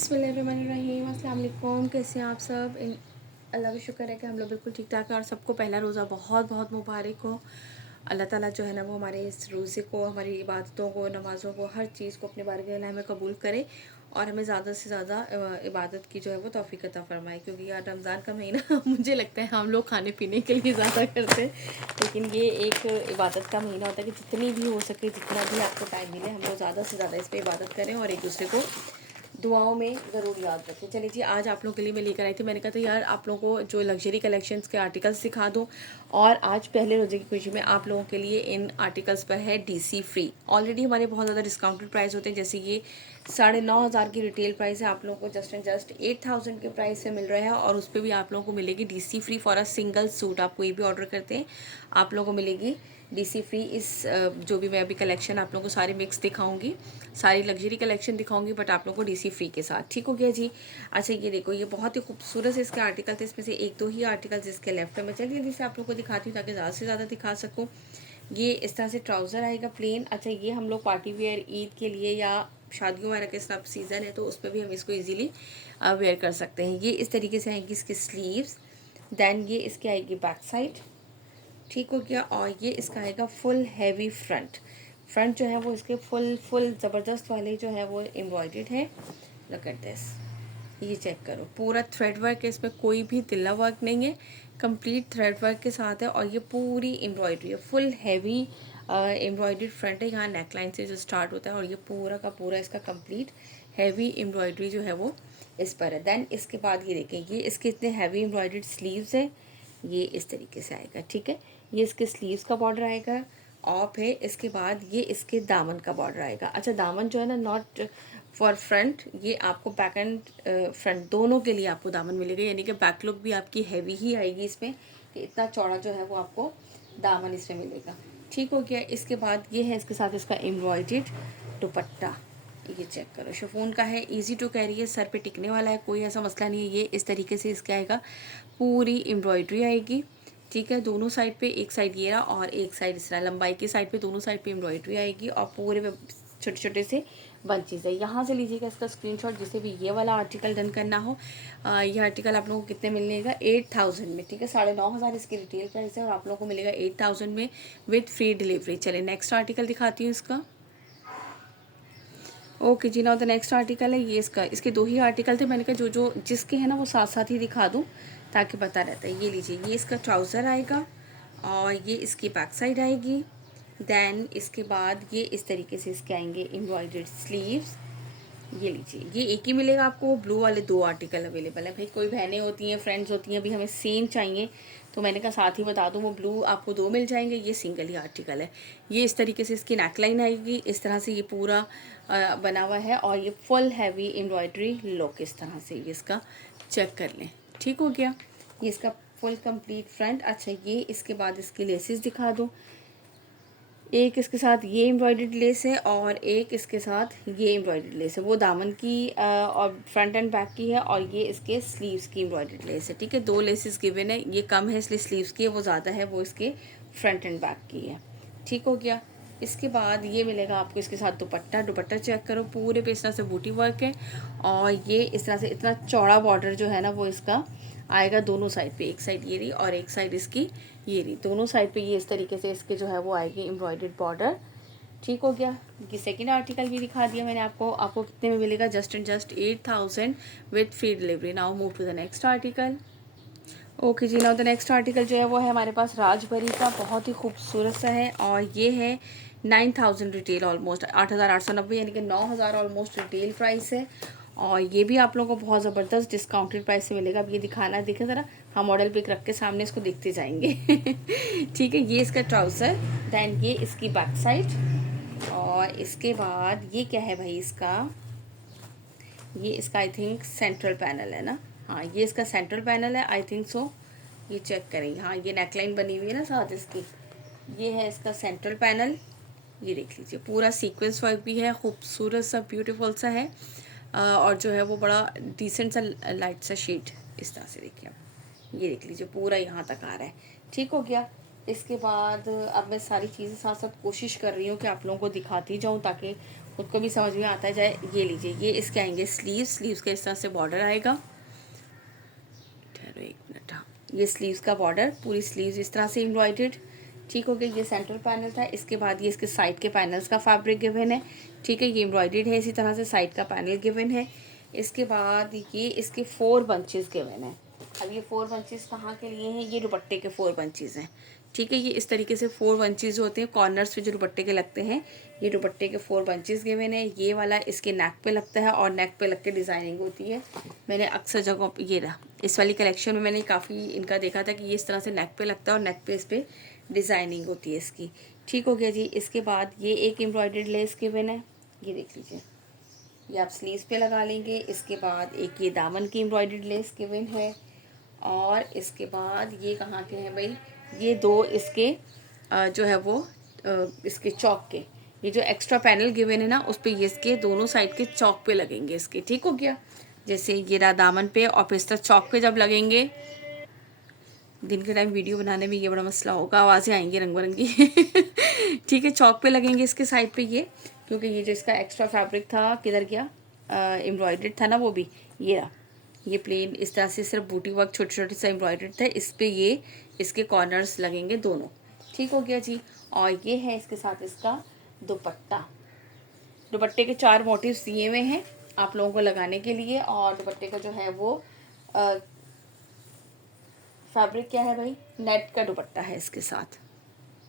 बिस्मिल्लाहिर्रहमानिर्रहीम। अस्सलाम वालेकुम। कैसे हैं आप सब? अल्लाह का शुक्र है कि हम लोग बिल्कुल ठीक ठाक हैं और सबको पहला रोज़ा बहुत बहुत मुबारक हो। अल्लाह ताला जो है ना वो हमारे इस रोज़े को, हमारी इबादतों को, नमाज़ों को, हर चीज़ को अपने बारगाह में कबूल करे और हमें ज़्यादा से ज़्यादा इबादत की जो है वो तौफ़ीक अता फ़रमाए। क्योंकि यार रमज़ान का महीना मुझे लगता है हम लोग खाने पीने के लिए ज़्यादा करते हैं, लेकिन ये एक इबादत का महीना होता है कि जितनी भी हो सके, जितना भी आपको टाइम मिले, हम लोग ज़्यादा से ज़्यादा इस पर इबादत करें और एक दूसरे को दुआओं में ज़रूर याद रखें। चलिए जी, आज आप लोगों के लिए मैं लेकर आई थी, मैंने कहा था यार आप लोगों को जो लग्जरी कलेक्शंस के आर्टिकल्स दिखा दूँ। और आज पहले रोज़े की खुशी में आप लोगों के लिए इन आर्टिकल्स पर है डीसी फ्री। ऑलरेडी हमारे बहुत ज़्यादा डिस्काउंटेड प्राइस होते हैं, जैसे ये 9,500 की रिटेल प्राइस है, आप लोगों को जस्ट एंड जस्ट 8,000 के प्राइस से मिल रहा है। और उस पर भी आप लोगों को मिलेगी DC free for a single suit. आप कोई भी ऑर्डर करते हैं आप लोगों को मिलेगी डीसी फ्री। इस जो भी मैं अभी कलेक्शन आप लोगों को सारी मिक्स दिखाऊंगी, सारी लग्जरी कलेक्शन दिखाऊंगी, बट आप लोगों को डीसी फ्री के साथ। ठीक हो गया जी। अच्छा, ये देखो, ये बहुत ही खूबसूरत से इसके आर्टिकल थे, इसमें से एक दो ही आर्टिकल्स इसके लेफ्ट है। मैं चलिए जल्दी से आप लोगों को दिखाती हूँ ताकि ज़्यादा से ज़्यादा दिखा सकूँ। ये इस तरह से ट्राउज़र आएगा प्लेन। अच्छा, ये हम लोग पार्टी वेयर ईद के लिए या शादियों वगैरह के सब सीज़न है तो उस पर भी हम इसको ईजिली वेयर कर सकते हैं। ये इस तरीके से आएंगी इसकी स्लीव्स। देन ये इसकी आएगी बैक साइड। ठीक हो गया। और ये इसका आएगा फुल हैवी फ्रंट। फ्रंट जो है वो इसके फुल ज़बरदस्त वाले जो है वो एम्ब्रॉयडर्ड है। लुक एट दिस, ये चेक करो, पूरा थ्रेड वर्क है, इसमें कोई भी तिल्ला वर्क नहीं है, कंप्लीट थ्रेड वर्क के साथ है। और ये पूरी एम्ब्रॉयडरी है, फुल हैवी एम्ब्रॉयडर्ड फ्रंट है। यहाँ नेकलाइन से जो स्टार्ट होता है और ये पूरा का पूरा इसका कंप्लीट हैवी एम्ब्रॉयडरी जो है वो इस पर है। देन इसके बाद ये देखें, ये इसके इतने हैवी एम्ब्रॉयडर्ड स्लीव्स है, ये इस तरीके से आएगा। ठीक है, ये इसके स्लीव्स का बॉर्डर आएगा, ऑफ है। इसके बाद ये इसके दामन का बॉर्डर आएगा। अच्छा, दामन जो है ना नॉट फॉर फ्रंट, ये आपको बैक एंड फ्रंट दोनों के लिए आपको दामन मिलेगा, यानी कि बैक लुक भी आपकी हैवी ही आएगी इसमें, कि इतना चौड़ा जो है वो आपको दामन इसमें मिलेगा। ठीक हो गया। इसके बाद ये है इसके साथ इसका एम्ब्रॉयडर्ड दुपट्टा, ये चेक करो, शिफॉन का है, इजी टू कैरी है, सर पे टिकने वाला है, कोई ऐसा मसला नहीं है। ये इस तरीके से इसका आएगा, पूरी एम्ब्रॉयडरी आएगी। ठीक है, दोनों साइड पे, एक साइड ये रहा और एक साइड इस तरह, लंबाई की साइड पे दोनों साइड पे एम्ब्रॉयडरी आएगी और पूरे में छोटे छोटे से बंचेस है। यहाँ से लीजिएगा इसका स्क्रीनशॉट जिसे भी ये वाला आर्टिकल डन करना हो। ये आर्टिकल आप लोगों को कितने मिलेगा? 8,000 में। ठीक है, 9,500 इसकी रिटेल प्राइस है और आप लोगों को मिलेगा 8,000 में विद फ्री डिलीवरी। चले नेक्स्ट आर्टिकल दिखाती हूँ इसका। ओके जी, नाउ द नेक्स्ट आर्टिकल है ये इसका। इसके दो ही आर्टिकल थे, मैंने कहा जो जो जिसके हैं ना वो साथ साथ ही दिखा दूँ ताकि पता रहता है। ये लीजिए, ये इसका ट्राउज़र आएगा और ये इसकी बैक साइड आएगी। देन इसके बाद ये इस तरीके से इसके आएंगे एम्ब्रॉयडर्ड स्लीव्स। ये लीजिए, ये एक ही मिलेगा आपको, वो ब्लू वाले दो आर्टिकल अवेलेबल है। भाई कोई बहनें होती हैं, फ्रेंड्स होती हैं, अभी हमें सेम चाहिए तो मैंने कहा साथ ही बता दूँ, वो ब्लू आपको दो मिल जाएंगे, ये सिंगल ही आर्टिकल है। ये इस तरीके से इसकी नेकलाइन आएगी, इस तरह से ये पूरा बना हुआ है और ये फुल हैवी एम्ब्रॉयडरी लुक इस तरह से, ये इसका चेक कर लें। ठीक हो गया, ये इसका फुल कंप्लीट फ्रंट। अच्छा, ये इसके बाद इसकी लेसेस दिखा दूँ। एक इसके साथ ये एम्ब्रॉयडर्ड लेस है और एक इसके साथ ये एम्ब्रॉयडर्ड लेस है, वो दामन की और फ्रंट एंड बैक की है। और ये इसके स्लीव्स की एम्ब्रॉयडर्ड लेस है। ठीक है, दो लेसेस गिवन है, ये कम है इसलिए स्लीव्स की है, वो ज़्यादा है वो इसके फ्रंट एंड बैक की है। ठीक हो गया। इसके बाद ये मिलेगा आपको इसके साथ दुपट्टा। दुपट्टा चेक करो, पूरे पे इस तरह से बूटी वर्क है और ये इस तरह से इतना चौड़ा बॉर्डर जो है ना वो इसका आएगा दोनों साइड पे, एक साइड ये रही और एक साइड इसकी ये रही, दोनों साइड पे ये इस तरीके से इसके जो है वो आएगी एम्ब्रॉयडर्ड बॉर्डर। ठीक हो गया। ये सेकंड आर्टिकल भी दिखा दिया मैंने आपको। आपको कितने में मिलेगा? Just and just 8,000 with free delivery. Now move to the next article. Okay जी, नाउ द नेक्स्ट आर्टिकल जो है वो है हमारे पास राजबरी का, बहुत ही खूबसूरत सा है और ये है 9,000 रिटेल, ऑलमोस्ट 8,890, यानी कि 9,000 ऑलमोस्ट रिटेल प्राइस है। और ये भी आप लोगों को बहुत ज़बरदस्त डिस्काउंटेड प्राइस से मिलेगा। अब ये दिखाना, देखें ज़रा, हम मॉडल पिक रख के सामने इसको देखते जाएंगे। ठीक है, ये इसका ट्राउज़र, दैन ये इसकी बैक साइड और इसके बाद ये क्या है भाई इसका, ये इसका आई थिंक सेंट्रल पैनल है ना। हाँ, ये इसका सेंट्रल पैनल है, आई थिंक सो। ये चेक करें, हाँ ये नेकलाइन बनी हुई है ना साथ इसकी, ये है इसका सेंट्रल पैनल। ये देख लीजिए, पूरा सीक्वेंस वर्क भी है, खूबसूरत सा ब्यूटीफुल सा है और जो है वो बड़ा डिसेंट सा लाइट सा शेड इस तरह से देखिए आप, ये देख लीजिए पूरा यहाँ तक आ रहा है। ठीक हो गया। इसके बाद अब मैं सारी चीज़ें साथ साथ कोशिश कर रही हूँ कि आप लोगों को दिखाती जाऊँ ताकि खुद को भी समझ में आता जाए। ये लीजिए, ये इसके आएंगे स्लीव्स का इस तरह से बॉर्डर आएगा। ठहरो एक मिनट, हाँ ये स्लीव्स का बॉर्डर, पूरी स्लीव्स इस तरह से एम्ब्रॉयडर्ड। ठीक हो गया, ये सेंट्रल पैनल था। इसके बाद ये इसके साइड के पैनल्स का फैब्रिक गिवन है। ठीक है, ये एम्ब्रॉयडर्ड है इसी तरह से, साइड का पैनल गिवन है। इसके बाद ये इसके 4 बंचेस गिवन है। अब ये 4 बंचेस कहाँ के लिए हैं? ये दुपट्टे के 4 बंचेस हैं। ठीक है, ये इस तरीके से 4 बंचेस होते हैं, कॉर्नर्स पे जो दुपट्टे के लगते हैं, ये दुपट्टे के 4 बंचेस गिवन है। ये वाला इसके नेक पे लगता है और नेक पे लग के डिज़ाइनिंग होती है। मैंने अक्सर जगहों पे, ये रहा इस वाली कलेक्शन में मैंने काफ़ी इनका देखा था कि ये इस तरह से नेक पे लगता है और नेक पे इस पर डिज़ाइनिंग होती है इसकी। ठीक हो गया जी। इसके बाद ये एक एम्ब्रॉयडर्ड लेस गिवन है, ये देख लीजिए, ये आप स्लीव्स पे लगा लेंगे। इसके बाद एक ये दामन की एम्ब्रॉयडर्ड लेस गिवन है। और इसके बाद ये कहाँ के हैं भाई? ये 2 इसके जो है वो इसके चौक के, ये जो एक्स्ट्रा पैनल गिवन है ना, उस पे ये इसके दोनों साइड के चौक पे लगेंगे इसके। ठीक हो गया, जैसे ये रहा दामन पे और फिर इस तरह चौक पे जब लगेंगे। दिन के टाइम वीडियो बनाने में ये बड़ा मसला होगा, आवाज़ें आएंगी रंग बिरंगी। ठीक है, चौक पे लगेंगे इसके साइड पे ये, क्योंकि ये जो इसका एक्स्ट्रा फैब्रिक था किधर गया, एम्ब्रॉयडर्ड था ना वो भी, ये रहा, ये प्लेन इस तरह से सिर्फ बूटी वर्क छोटे छोटे सा एम्ब्रॉयडर्ड था, इस पे ये इसके कॉर्नर्स लगेंगे दोनों। ठीक हो गया जी। और ये है इसके साथ इसका दुपट्टा। दुपट्टे के 4 मोटिव्स दिए हुए हैं आप लोगों को लगाने के लिए। और दुपट्टे का जो है वो फैब्रिक क्या है भाई? नेट का दुपट्टा है इसके साथ,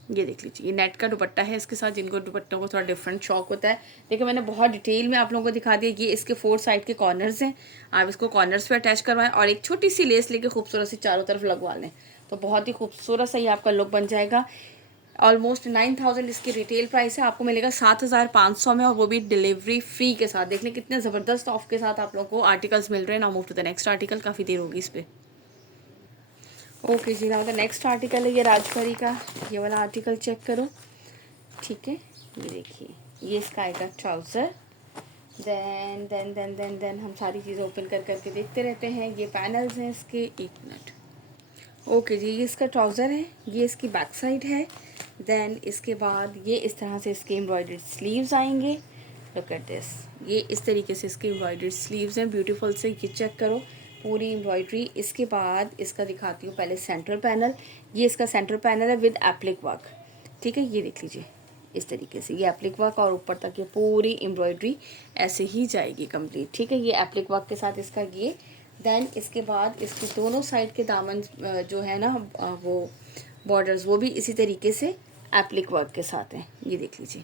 ये देख लीजिए, ये नेट का दुपट्टा है इसके साथ। जिनको दुपट्टों को थोड़ा डिफरेंट शौक होता है, देखिए मैंने बहुत डिटेल में आप लोगों को दिखा दिया। ये इसके 4 साइड के कॉर्नर्स हैं, आप इसको कॉर्नर्स पे अटैच करवाएं और एक छोटी सी लेस लेके खूबसूरत सी चारों तरफ लगवा लें, तो बहुत ही खूबसूरत सा ये आपका लुक बन जाएगा। ऑलमोस्ट 9000 इसकी रिटेल प्राइस है, आपको मिलेगा 7500 में, और वो भी डिलीवरी फ्री के साथ। देख लें कितने ज़बरदस्त ऑफ के साथ आप लोगों को आर्टिकल्स मिल रहे हैं। Now move to the next article, काफ़ी देर होगी इस पर। ओके जी, नाउ द नेक्स्ट आर्टिकल है ये राजपरी का, ये वाला आर्टिकल चेक करो। ठीक है, ये देखिए, ये इसका आएगा ट्राउज़र। देन हम सारी चीज़ें ओपन कर करके देखते रहते हैं। ये पैनल्स हैं इसके, एक मिनट। ओके जी, ये इसका ट्राउज़र है, ये इसकी बैक साइड है। देन इसके बाद ये इस तरह से इसके एम्ब्रॉयडर्ड स्लीव्स आएंगे। लुक एट दिस, ये इस तरीके से इसके एम्ब्रॉयडर्ड स्लीव्स हैं ब्यूटीफुल से, ये चेक करो पूरी एम्ब्रॉयडरी। इसके बाद इसका दिखाती हूँ पहले सेंट्रल पैनल। ये इसका सेंट्रल पैनल है विद एप्लिक वर्क। ठीक है, ये देख लीजिए इस तरीके से, ये एप्लिक वर्क और ऊपर तक ये पूरी एम्ब्रॉयडरी ऐसे ही जाएगी कंप्लीट। ठीक है, ये एप्लिक वर्क के साथ इसका ये। देन इसके बाद इसके दोनों साइड के दामन जो है ना वो बॉर्डर्स, वो भी इसी तरीके से एप्लिक वर्क के साथ हैं। ये देख लीजिए,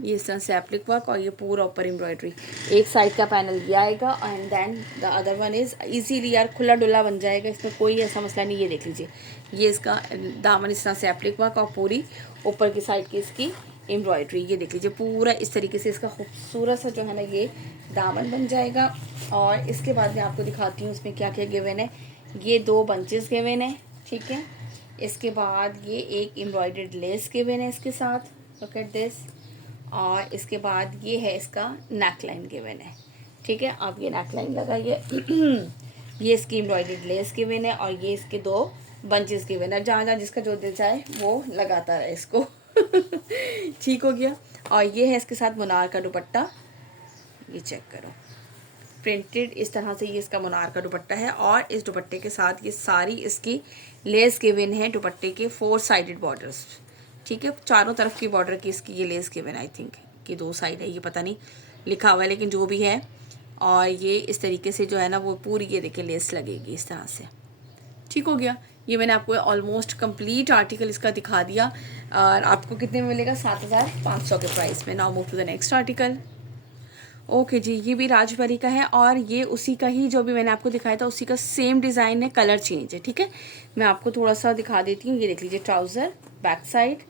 ये इस तरह से एप्लिक वर्क और ये पूरा ऊपर एम्ब्रॉयडरी। एक साइड का पैनल ये आएगा and then the other one is easily यार खुला डुला बन जाएगा, इसमें कोई ऐसा मसला नहीं। ये देख लीजिए, ये इसका दामन इस तरह से एप्लिक वर्क और पूरी ऊपर की साइड की इसकी एम्ब्रॉयडरी। ये देख लीजिए पूरा इस तरीके से इसका खूबसूरत सा जो है ना ये दामन बन जाएगा। और इसके बाद मैं आपको दिखाती हूँ इसमें क्या क्या गिवन है। ये 2 बंचेस गिवन है। ठीक है, इसके बाद ये एक एम्ब्रॉयडर्ड लेस गिवन है इसके साथ, लुक एट दिस। और इसके बाद ये है इसका नेक लाइन गिवन है। ठीक है, अब ये नेक लाइन लगाइए। ये इसकी एम्ब्रॉयडर्ड लेस गिवन है और ये इसके 2 बंचेस गिवन है। जहाँ जहाँ जिसका जो दिल चाहे वो लगाता है इसको। ठीक हो गया। और ये है इसके साथ मुनार का दुपट्टा, ये चेक करो प्रिंटेड इस तरह से ये इसका मुनार का दुपट्टा है। और इस दुपट्टे के साथ ये सारी इसकी लेस गिवन है दुपट्टे के 4 साइडेड बॉर्डर्स। ठीक है, चारों तरफ की बॉर्डर की इसकी ये लेस गिवन, आई थिंक कि 2 साइड है, ये पता नहीं लिखा हुआ है लेकिन जो भी है। और ये इस तरीके से जो है ना वो पूरी ये देखिए लेस लगेगी इस तरह से। ठीक हो गया, ये मैंने आपको ऑलमोस्ट कंप्लीट आर्टिकल इसका दिखा दिया। और आपको कितने में मिलेगा? 7500 के प्राइस में। Now move to the next article. Okay जी, ये भी राजपरी का है और ये उसी का ही जो भी मैंने आपको दिखाया था उसी का सेम डिज़ाइन है, कलर चेंज है। ठीक है, मैं आपको थोड़ा सा दिखा देती हूँ। ये देख लीजिए ट्राउज़र, बैक साइड,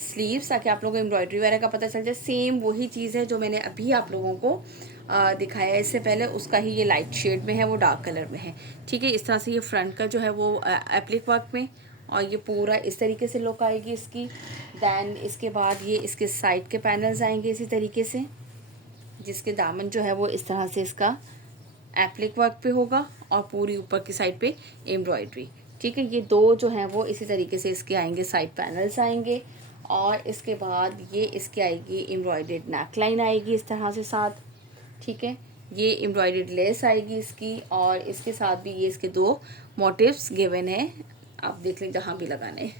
स्लीव्स, ताकि आप लोगों को एम्ब्रॉयडरी वगैरह का पता चल जाए। सेम वही चीज़ है जो मैंने अभी आप लोगों को दिखाया है इससे पहले, उसका ही ये लाइट शेड में है, वो डार्क कलर में है। ठीक है, इस तरह से ये फ्रंट का जो है वो एप्लिक वर्क में, और ये पूरा इस तरीके से लुक आएगी इसकी। दैन इसके बाद ये इसके साइड के पैनल्स आएंगे इसी तरीके से, जिसके दामन जो है वो इस तरह से इसका एप्लिक वर्क पे होगा और पूरी ऊपर की साइड पे एम्ब्रॉयडरी। ठीक है, ये 2 जो हैं वो इसी तरीके से इसके आएंगे, साइड पैनल्स आएंगे। और इसके बाद ये इसकी आएगी एम्ब्रॉयडर्ड नेक लाइन आएगी इस तरह से साथ, ठीक है। ये एम्ब्रॉयडर्ड लेस आएगी इसकी, और इसके साथ भी ये इसके 2 मोटिव्स गिवन है, आप देख लें जहाँ भी लगाने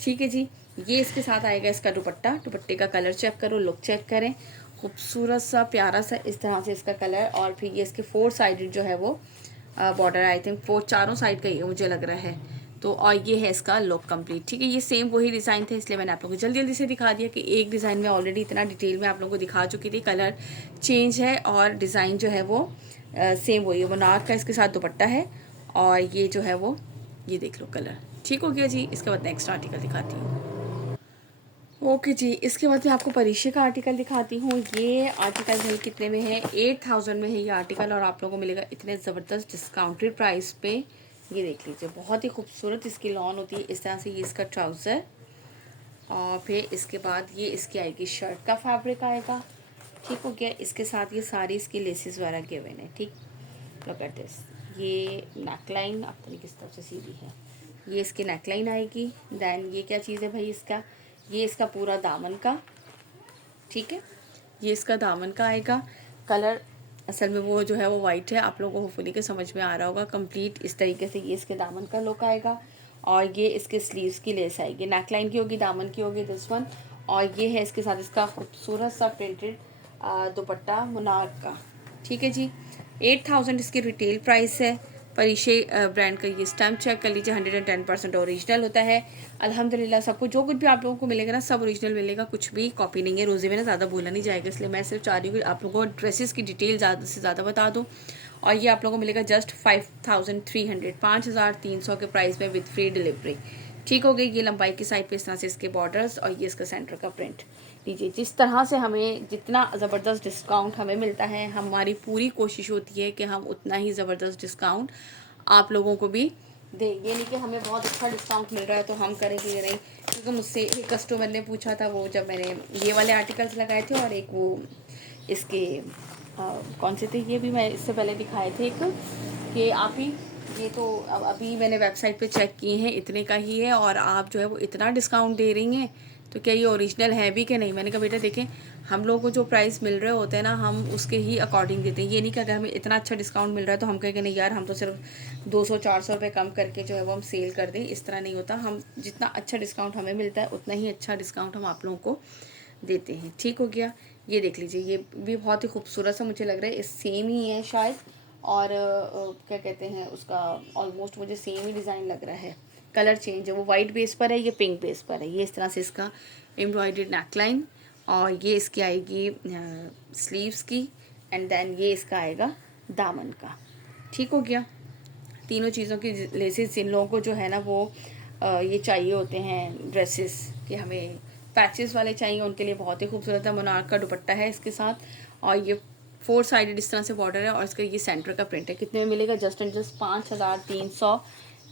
ठीक है जी। ये इसके साथ आएगा इसका दुपट्टा। दुपट्टे का कलर चेक करो, लुक चेक करें, खूबसूरत सा प्यारा सा इस तरह से इसका कलर। और फिर ये इसके 4 साइडेड जो है वो बॉर्डर, आई थिंक 4 चारों साइड का ही मुझे लग रहा है। तो और ये है इसका लुक कंप्लीट, ठीक है। ये सेम वही डिज़ाइन थे, इसलिए मैंने आप लोगों को जल्दी जल्दी से दिखा दिया कि एक डिज़ाइन में ऑलरेडी इतना डिटेल में आप लोगों को दिखा चुकी थी। कलर चेंज है और डिज़ाइन जो है वो सेम वही है। बनारस का इसके साथ दुपट्टा है, और ये जो है वो ये देख लो कलर, ठीक हो गया जी। इसके बाद नेक्स्ट आर्टिकल दिखाती हूँ। ओके जी, इसके बाद मैं आपको परीक्षा का आर्टिकल दिखाती हूँ। ये आर्टिकल भाई कितने में है, 8000 में है ये आर्टिकल, और आप लोगों को मिलेगा इतने ज़बरदस्त डिस्काउंटेड प्राइस पे। ये देख लीजिए, बहुत ही खूबसूरत इसकी लॉन होती है इस तरह से। ये इसका ट्राउज़र, और फिर इसके बाद ये इसकी आएगी शर्ट का फैब्रिक आएगा, ठीक हो गया। इसके साथ ये सारी इसकी लेसेस वगैरह गिवन है, ठीक। लुक एट दिस, ये नेक लाइन आप तरीके किस तरह से सीधी है, ये इसकी नेक लाइन आएगी। दैन ये क्या चीज़ है भाई इसका, ये इसका पूरा दामन का, ठीक है। ये इसका दामन का आएगा। कलर असल में वो जो है वो वाइट है, आप लोगों को होपफुली के समझ में आ रहा होगा। कंप्लीट इस तरीके से ये इसके दामन का लुक आएगा, और ये इसके स्लीव्स की लेस आएगी, नेक लाइन की होगी, दामन की होगी दिस वन। और ये है इसके साथ इसका खूबसूरत सा प्रिंटेड दुपट्टा मुनार का, ठीक है जी। 8000 इसकी रिटेल प्राइस है। परीशे ब्रांड का ये स्टैम्प चेक कर लीजिए, 110% ओरिजिनल होता है। अल्हम्दुलिल्लाह सब कुछ जो कुछ भी आप लोगों को मिलेगा ना, सब ओरिजिनल मिलेगा, कुछ भी कॉपी नहीं है। रोज़े में ना ज़्यादा बोला नहीं जाएगा, इसलिए मैं सिर्फ चाह रही हूँ कि आप लोगों को ड्रेसेस की डिटेल ज़्यादा से ज़्यादा बता दूँ। और ये आप लोगों को मिलेगा जस्ट 5300, 5300 के प्राइस में विद फ्री डिलीवरी, ठीक हो गई। ये लंबाई की साइड पे इस तरह से इसके बॉर्डर्स, और ये इसका सेंटर का प्रिंट लीजिए। जिस तरह से हमें जितना ज़बरदस्त डिस्काउंट हमें मिलता है, हमारी पूरी कोशिश होती है कि हम उतना ही ज़बरदस्त डिस्काउंट आप लोगों को भी दें। ये नहीं कि हमें बहुत अच्छा डिस्काउंट मिल रहा है तो हम करेंगे ये नहीं, क्योंकि मुझसे एक कस्टमर ने पूछा था, वो जब मैंने ये वाले आर्टिकल्स लगाए थे, और एक वो इसके कौन से थे, ये भी मैं इससे पहले दिखाए थे एक, कि आप ही ये तो अभी मैंने वेबसाइट पे चेक किए हैं, इतने का ही है, और आप जो है वो इतना डिस्काउंट दे रही हैं, तो क्या ये ओरिजिनल है भी कि नहीं। मैंने कहा बेटा देखें, हम लोगों को जो प्राइस मिल रहे होते हैं ना, हम उसके ही अकॉर्डिंग देते हैं। ये नहीं कि अगर हमें इतना अच्छा डिस्काउंट मिल रहा है तो हम कहेंगे नहीं यार, हम तो सिर्फ 200-400 रुपये कम करके जो है वो हम सेल कर दें। इस तरह नहीं होता। हम जितना अच्छा डिस्काउंट हमें मिलता है, उतना ही अच्छा डिस्काउंट हम आप लोगों को देते हैं, ठीक हो गया। ये देख लीजिए, ये भी बहुत ही खूबसूरत सा मुझे लग रहा है, इस सेम ही है शायद, और क्या कहते हैं उसका, ऑलमोस्ट मुझे सेम ही डिज़ाइन लग रहा है। कलर चेंज है, वो वाइट बेस पर है, ये पिंक बेस पर है। ये इस तरह से इसका एम्ब्रॉयडर्ड नेकलाइन, और ये इसकी आएगी स्लीव्स की, एंड देन ये इसका आएगा दामन का, ठीक हो गया। तीनों चीज़ों की लेसेस जिन लोगों को जो है ना वो ये चाहिए होते हैं ड्रेसेस कि हमें पैचेस वाले चाहिए, उनके लिए बहुत ही खूबसूरत है। मोनार्क का दुपट्टा है इसके साथ, और ये 4 साइडेड इस तरह से बॉर्डर है, और इसका ये सेंटर का प्रिंट है। कितने में मिलेगा, just and just 5300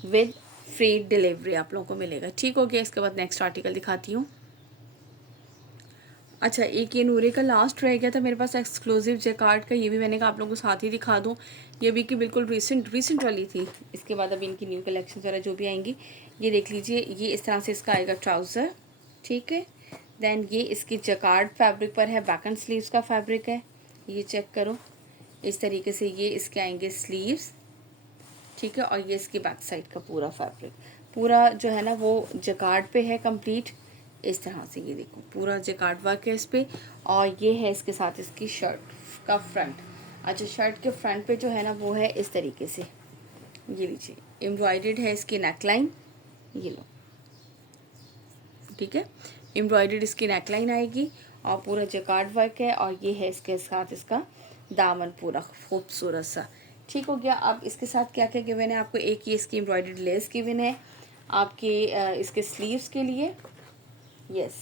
with free delivery आप लोगों को मिलेगा, ठीक हो गया। इसके बाद नेक्स्ट आर्टिकल दिखाती हूँ। अच्छा, एक ये नूरे का लास्ट रह गया था मेरे पास एक्सक्लूसिव जैकार्ड का, ये भी मैंने कहा आप लोगों को साथ ही दिखा दूँ। ये भी कि बिल्कुल रिसेंट वाली थी। इसके बाद अभी इनकी न्यू कलेक्शन वगैरह जो भी आएंगी, ये देख लीजिए। ये इस तरह से इसका आएगा ट्राउज़र, ठीक है। दैन ये इसकी जैकार्ड फैब्रिक पर है, बैक एंड स्लीव्स का फैब्रिक है, ये चेक करो इस तरीके से। ये इसके आएंगे स्लीव्स, ठीक है, और ये इसकी बैक साइड का पूरा फैब्रिक, पूरा जो है ना वो जैकार्ड पे है कंप्लीट इस तरह से। ये देखो पूरा जैकार्ड वर्क है इस पे, और ये है इसके साथ इसकी शर्ट का फ्रंट। अच्छा, शर्ट के फ्रंट पे जो है ना वो है इस तरीके से, ये लीजिए एम्ब्रॉयडर्ड है इसकी नेकलाइन, ये लो, ठीक है। एम्ब्रॉयडर्ड इसकी नेकलाइन आएगी, और पूरा जैकार्ड वर्क है, और ये है इसके साथ इसका दामन पूरा खूबसूरत सा, ठीक हो गया। अब इसके साथ क्या क्या गिवन है आपको, एक ये इसकी एम्ब्रॉयडर्ड लेस गिवन है आपके इसके स्लीव्स के लिए, यस।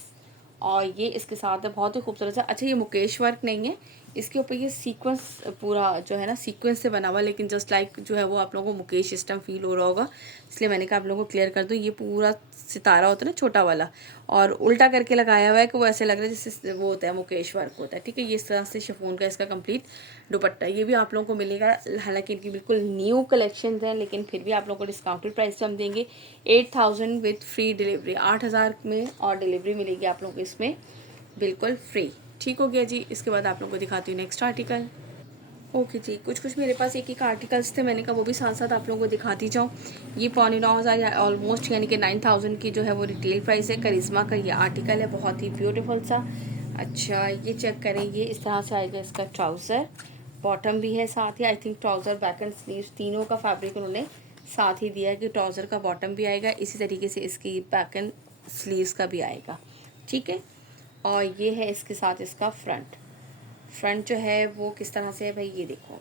और ये इसके साथ है बहुत ही खूबसूरत सा। अच्छा, ये मुकेश वर्क नहीं है, इसके ऊपर ये सीक्वेंस पूरा जो है ना सीक्वेंस से बना हुआ, लेकिन जस्ट लाइक जो है वो आप लोगों को मुकेश सिस्टम फील हो रहा होगा, इसलिए मैंने कहा आप लोगों को क्लियर कर दूँ। ये पूरा सितारा होता है ना छोटा वाला, और उल्टा करके लगाया हुआ है कि वो ऐसे लग रहा है जैसे वो होता है मुकेश वर्क होता है, ठीक है। ये इस तरह से शिफॉन का इसका कंप्लीट दुपट्टा, ये भी आप लोगों को मिलेगा। हालांकि इनकी बिल्कुल न्यू कलेक्शन हैं, लेकिन फिर भी आप लोगों को डिस्काउंटेड प्राइस पे हम देंगे 8000 विथ फ्री डिलीवरी। 8000 में और डिलीवरी मिलेगी आप लोगों को इसमें बिल्कुल फ्री, ठीक हो गया जी। इसके बाद आप लोगों को दिखाती हूँ नेक्स्ट आर्टिकल। ओके जी, कुछ मेरे पास एक आर्टिकल्स थे, मैंने कहा वो भी साथ साथ आप लोगों को दिखाती जाऊँ। ये 9,500 या ऑलमोस्ट यानी कि 9000 की जो है वो रिटेल प्राइस है। करिश्मा का ये आर्टिकल है, बहुत ही ब्यूटीफुल सा। अच्छा ये चेक करें, ये इस तरह से आएगा इसका ट्राउज़र, बॉटम भी है साथ ही। I think trouser back and sleeves तीनों का फैब्रिक उन्होंने साथ ही दिया है कि ट्राउज़र का बॉटम भी आएगा, इसी तरीके से इसकी बैक एंड स्लीव्स का भी आएगा, ठीक है। और ये है इसके साथ इसका फ्रंट जो है वो किस तरह से है भाई, ये देखो,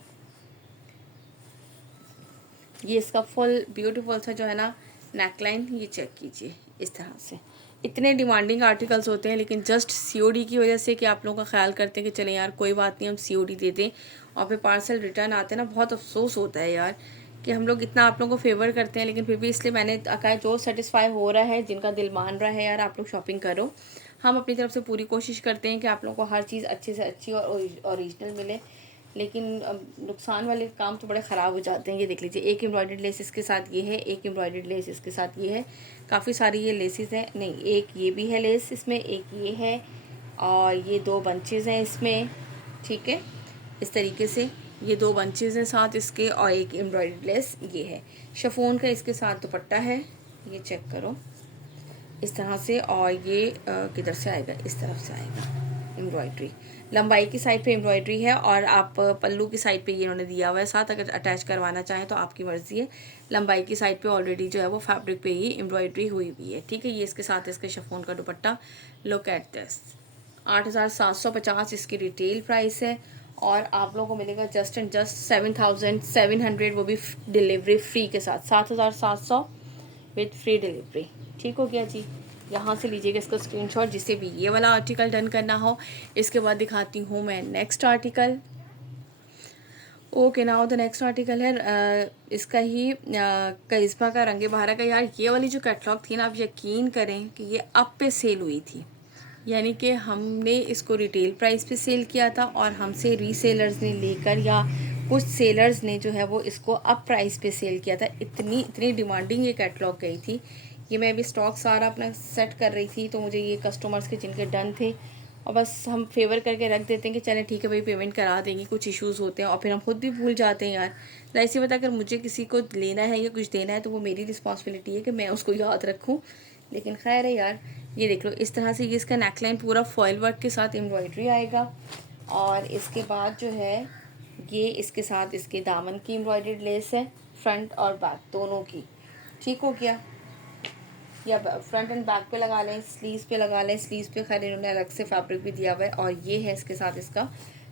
ये इसका फुल ब्यूटीफुल सा जो है ना नेकलाइन, ये चेक कीजिए इस तरह से। इतने डिमांडिंग आर्टिकल्स होते हैं, लेकिन जस्ट सीओडी की वजह से कि आप लोगों का ख्याल करते हैं कि चलें यार कोई बात नहीं हम सीओडी दे दें, और फिर पार्सल रिटर्न आते हैं ना, बहुत अफसोस होता है यार कि हम लोग इतना आप लोगों को फेवर करते हैं, लेकिन फिर भी इसलिए मैंने कहा जो सेटिस्फाई हो रहा है, जिनका दिल मान रहा है यार आप लोग शॉपिंग करो। हम अपनी तरफ से पूरी कोशिश करते हैं कि आप लोगों को हर चीज़ अच्छे से अच्छी और ओरिजिनल मिले, लेकिन नुकसान वाले काम तो बड़े ख़राब हो जाते हैं। ये देख लीजिए, एक एम्ब्रॉयडर्ड लेस इसके साथ ये है, एक एम्ब्रॉयडर्ड लेस इसके साथ ये है, काफ़ी सारी ये लेसेस हैं, नहीं एक ये भी है लेस इसमें, एक ये है, और ये 2 बंचेज़ हैं इसमें, ठीक है। इस तरीके से ये 2 बंचेज़ हैं साथ इसके, और एक एम्ब्रॉयडर्ड लेस ये है। शिफॉन का इसके साथ दुपट्टा है, ये चेक करो इस तरह से। और ये किधर से आएगा, इस तरफ से आएगा एम्ब्रॉयडरी, लंबाई की साइड पे एम्ब्रॉयडरी है, और आप पल्लू की साइड पे ये इन्होंने दिया हुआ है साथ। अगर अटैच करवाना चाहें तो आपकी मर्ज़ी है। लंबाई की साइड पे ऑलरेडी जो है वो फैब्रिक पे ही एम्ब्रॉयडरी हुई हुई है, ठीक है। ये इसके साथ इसके शिफॉन का दुपट्टा, लुक एट दिस। 8750 इसकी रिटेल प्राइस है, और आप लोगों को मिलेगा जस्ट एंड जस्ट 7700, वो भी डिलीवरी फ्री के साथ, 7700 विथ फ्री डिलीवरी, ठीक हो गया जी। यहाँ से लीजिएगा इसका स्क्रीनशॉट जिससे भी ये वाला आर्टिकल डन करना हो। इसके बाद दिखाती हूँ मैं next article. Okay now the next article है इसका ही करिश्मा का रंगे बहारा का। यार ये वाली जो कैटलॉग थी ना, आप यकीन करें कि ये अप पे सेल हुई थी, यानी कि हमने इसको रिटेल प्राइस पे सेल किया था, और हमसे रीसेलर्स ने लेकर या कुछ सेलर्स ने जो है वो इसको अप प्राइस पे सेल किया था। इतनी डिमांडिंग ये कैटलॉग गई थी। ये मैं अभी स्टॉक सारा अपना सेट कर रही थी, तो मुझे ये कस्टमर्स के जिनके डन थे, और बस हम फेवर करके रख देते हैं कि चलें ठीक है भाई पेमेंट करा देंगे, कुछ इश्यूज़ होते हैं और फिर हम खुद भी भूल जाते हैं यार। जाहिर सी बात है, अगर मुझे किसी को लेना है या कुछ देना है तो वो मेरी रिस्पॉन्सिबिलिटी है कि मैं उसको याद रखूँ, लेकिन खैर है यार। ये देख लो इस तरह से, ये इसका नेकलाइन पूरा फॉयल वर्क के साथ एम्ब्रॉयडरी आएगा, और इसके बाद जो है ये इसके साथ इसके दामन की एम्ब्रॉयडर्ड लेस है, फ्रंट और बैक दोनों की, ठीक हो गया। या फ्रंट एंड बैक पे लगा लें, स्लीव्स पे लगा लें, स्लीव्स पे खैर इन्होंने अलग से फैब्रिक भी दिया हुआ है। और ये है इसके साथ इसका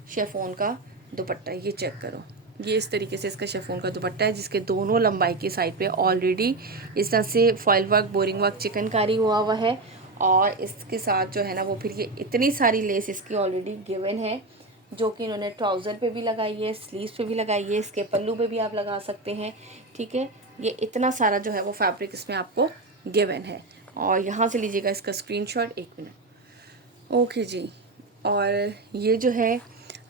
शिफॉन का दुपट्टा, ये चेक करो, ये इस तरीके से इसका शिफॉन का दुपट्टा है, जिसके दोनों लंबाई की साइड पे ऑलरेडी इस तरह से foil work, boring work, chikankari हुआ हुआ है। और इसके साथ जो है ना वो फिर ये इतनी सारी लेस इसकी ऑलरेडी गिवन है, जो कि इन्होंने ट्राउज़र पे भी लगाई है, स्लीव्स पे भी लगाई है, इसके पल्लू पे भी आप लगा सकते हैं, ठीक है। ये इतना सारा जो है वो फैब्रिक इसमें आपको गिवन है। और यहाँ से लीजिएगा इसका स्क्रीनशॉट, 1 मिनट। ओके जी, और ये जो है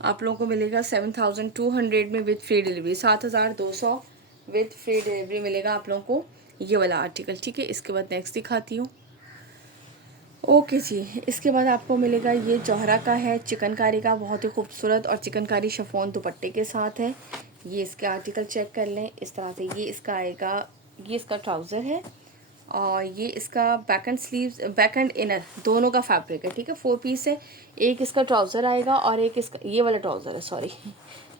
आप लोगों को मिलेगा 7200 में with free delivery, 7200 with free delivery मिलेगा आप लोगों को ये वाला आर्टिकल, ठीक है। इसके बाद नेक्स्ट दिखाती हूँ। ओके जी, इसके बाद आपको मिलेगा ये जौहरा का है, चिकनकारी का, बहुत ही खूबसूरत और चिकनकारी शिफॉन दुपट्टे के साथ है। ये इसके आर्टिकल चेक कर लें, इस तरह से ये इसका आएगा, ये इसका ट्राउज़र है, और ये इसका back and sleeves, back and inner दोनों का फैब्रिक है, ठीक है। 4 पीस है, एक इसका ट्राउज़र आएगा और एक इसका ये वाला ट्राउज़र है, सॉरी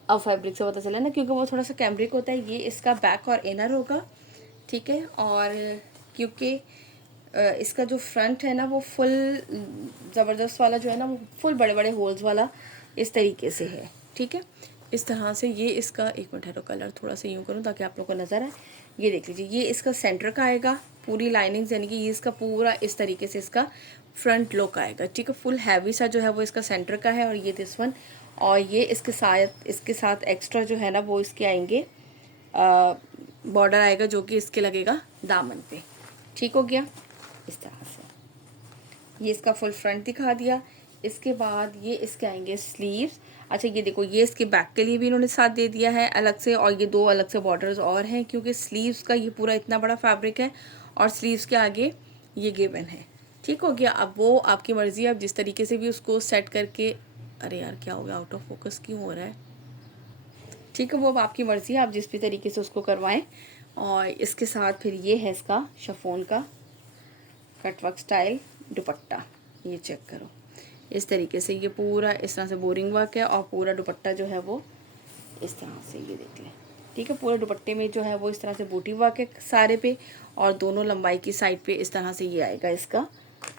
अब फैब्रिक से पता चला ना, क्योंकि वो थोड़ा सा कैम्ब्रिक होता है। ये इसका बैक और इनर होगा, ठीक है। और क्योंकि इसका जो फ्रंट है ना वो फुल ज़बरदस्त वाला जो है ना, वो फुल बड़े बड़े होल्स वाला इस तरीके से है, ठीक है। इस तरह से ये इसका, 1 मिनट है तो कलर थोड़ा सा यूँ करूँ ताकि आप लोग को नज़र आए। ये देख लीजिए, ये इसका सेंटर का आएगा, पूरी लाइनिंग, यानी कि ये इसका पूरा इस तरीके से इसका फ्रंट लुक आएगा, ठीक है। फुल हैवी सा जो है वो इसका सेंटर का है, और ये दिस वन, और ये इसके साथ एक्स्ट्रा जो है ना वो इसके आएंगे बॉर्डर आएगा जो कि इसके लगेगा दामन पे। ठीक हो गया, इस तरह से ये इसका फुल फ्रंट दिखा दिया। इसके बाद ये इसके आएंगे स्लीव्स। अच्छा ये देखो, ये इसके बैक के लिए भी इन्होंने साथ दे दिया है अलग से, और ये 2 अलग से बॉर्डर्स और हैं क्योंकि स्लीव्स का ये पूरा इतना बड़ा फैब्रिक है और स्लीव्स के आगे ये गिवन है। ठीक हो गया। अब वो आपकी मर्ज़ी है, आप जिस तरीके से भी उसको सेट करके, अरे यार क्या हो गया, आउट ऑफ फोकस क्यों हो रहा है। ठीक है, वो अब आपकी मर्ज़ी है, आप जिस भी तरीके से उसको करवाएं। और इसके साथ फिर ये है इसका शिफॉन का कटवर्क स्टाइल दुपट्टा, ये चेक करो इस तरीके से, ये पूरा इस तरह से बोरिंग वर्क है और पूरा दुपट्टा जो है वो इस तरह से, ये देख लें। ठीक है, पूरे दुपट्टे में जो है वो इस तरह से बूटी वर्क है सारे पे, और दोनों लंबाई की साइड पे इस तरह से ये आएगा इसका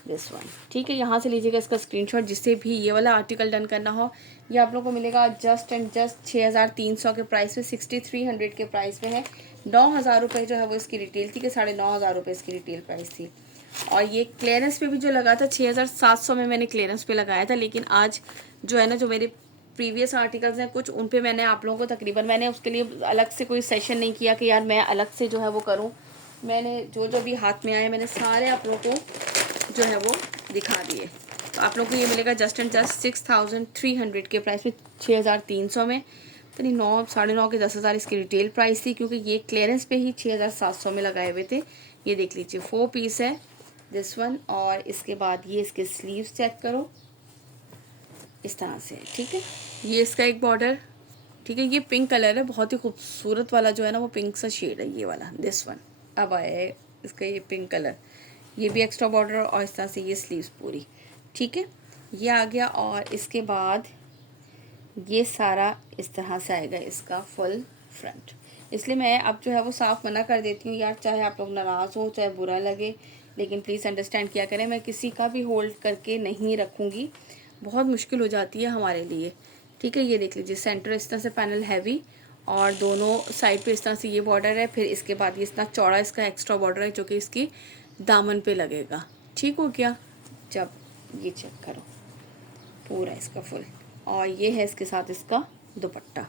दिस वन। ठीक है, यहाँ से लीजिएगा इसका स्क्रीनशॉट। जिससे भी ये वाला आर्टिकल डन करना हो, ये आप लोगों को मिलेगा जस्ट एंड जस्ट 6300 के प्राइस में, 6300 के प्राइस में है। 9000 रुपये जो है वो इसकी रिटेल थी, कि 9500 रुपये इसकी रिटेल प्राइस थी। और ये क्लियरेंस पे भी जो लगा था 6700 में मैंने क्लियरेंस पे लगाया था, लेकिन आज जो है ना, जो मेरे प्रीवियस आर्टिकल्स हैं कुछ, उन पे मैंने आप लोगों को तकरीबन, मैंने उसके लिए अलग से कोई सेशन नहीं किया कि यार मैं अलग से जो है वो करूं। मैंने जो भी हाथ में आए मैंने सारे आप लोगों को जो है वो दिखा दिए। तो आप लोगों को ये मिलेगा जस्ट एंड जस्ट 6300 के प्राइस में, 6300 में। तो नहीं, 9 9.5 के 10,000 इसकी रिटेल प्राइस थी, क्योंकि ये क्लियरेंस पे ही 6700 में लगाए हुए थे। ये देख लीजिए 4 पीस है दिस वन। और इसके बाद ये इसके स्लीव्स चेक करो इस तरह से। ठीक है, ये इसका एक बॉर्डर। ठीक है, ये पिंक कलर है, बहुत ही खूबसूरत वाला जो है ना वो पिंक सा शेड है ये वाला दिस वन। अब आया है इसका ये पिंक कलर, ये भी एक्स्ट्रा बॉर्डर और इस तरह से ये स्लीव्स पूरी। ठीक है, ये आ गया। और इसके बाद ये सारा इस तरह से आएगा इसका फुल फ्रंट। इसलिए मैं अब जो है वो साफ़ मना कर देती हूँ यार, चाहे आप लोग नाराज़ हो चाहे बुरा लगे, लेकिन प्लीज़ अंडरस्टैंड किया करें, मैं किसी का भी होल्ड करके नहीं रखूँगी, बहुत मुश्किल हो जाती है हमारे लिए। ठीक है, ये देख लीजिए सेंटर इस तरह से पैनल हैवी, और दोनों साइड पे इस तरह से ये बॉर्डर है। फिर इसके बाद ये इतना चौड़ा इसका एक्स्ट्रा बॉर्डर है जो कि इसकी दामन पे लगेगा। ठीक हो गया, जब ये चेक करो पूरा इसका फुल। और ये है इसके साथ इसका दुपट्टा।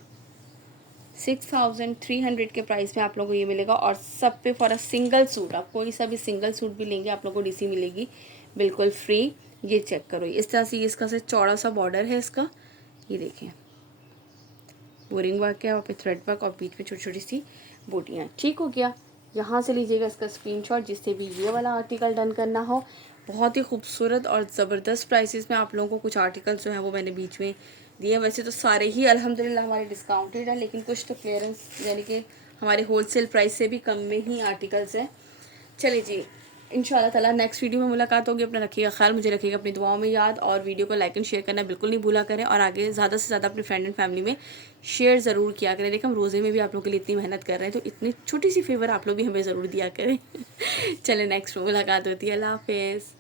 6300 के प्राइस में आप लोगों को ये मिलेगा। और सब पे फॉर अ सिंगल सूट, आप कोई सा भी सिंगल सूट भी लेंगे आप लोगों को डीसी मिलेगी बिल्कुल फ्री। ये चेक करो इस तरह से, ये इसका से चौड़ा सा बॉर्डर है इसका, ये देखें बोरिंग वर्क है और फिर थ्रेड वर्क और बीच में छोटी छोटी सी बूटियाँ। ठीक हो गया, यहाँ से लीजिएगा इसका स्क्रीनशॉट जिससे भी ये वाला आर्टिकल डन करना हो। बहुत ही खूबसूरत और ज़बरदस्त प्राइसेस में आप लोगों को कुछ आर्टिकल्स जो हैं वो मैंने बीच में दिए। वैसे तो सारे ही अल्हम्दुलिल्लाह हमारे डिस्काउंटेड हैं, लेकिन कुछ तो क्लियरेंस यानी कि हमारे होलसेल प्राइस से भी कम में ही आर्टिकल्स हैं। चलिए जी, इंशाल्लाह ताला नेक्स्ट वीडियो में मुलाकात होगी। अपना रखिएगा ख्याल, मुझे रखिएगा अपनी दुआओं में याद, और वीडियो को लाइक एंड शेयर करना बिल्कुल नहीं भूला करें, और आगे ज़्यादा से ज़्यादा अपनी फ्रेंड एंड फैमिली में शेयर ज़रूर किया करें। देखिए हम रोज़े में भी आप लोगों के लिए इतनी मेहनत कर रहे हैं, तो इतनी छोटी सी फेवर आप लोग भी हमें ज़रूर दिया करें। चलें नेक्स्ट में मुलाकात होती है, अल्लाह हाफिज़।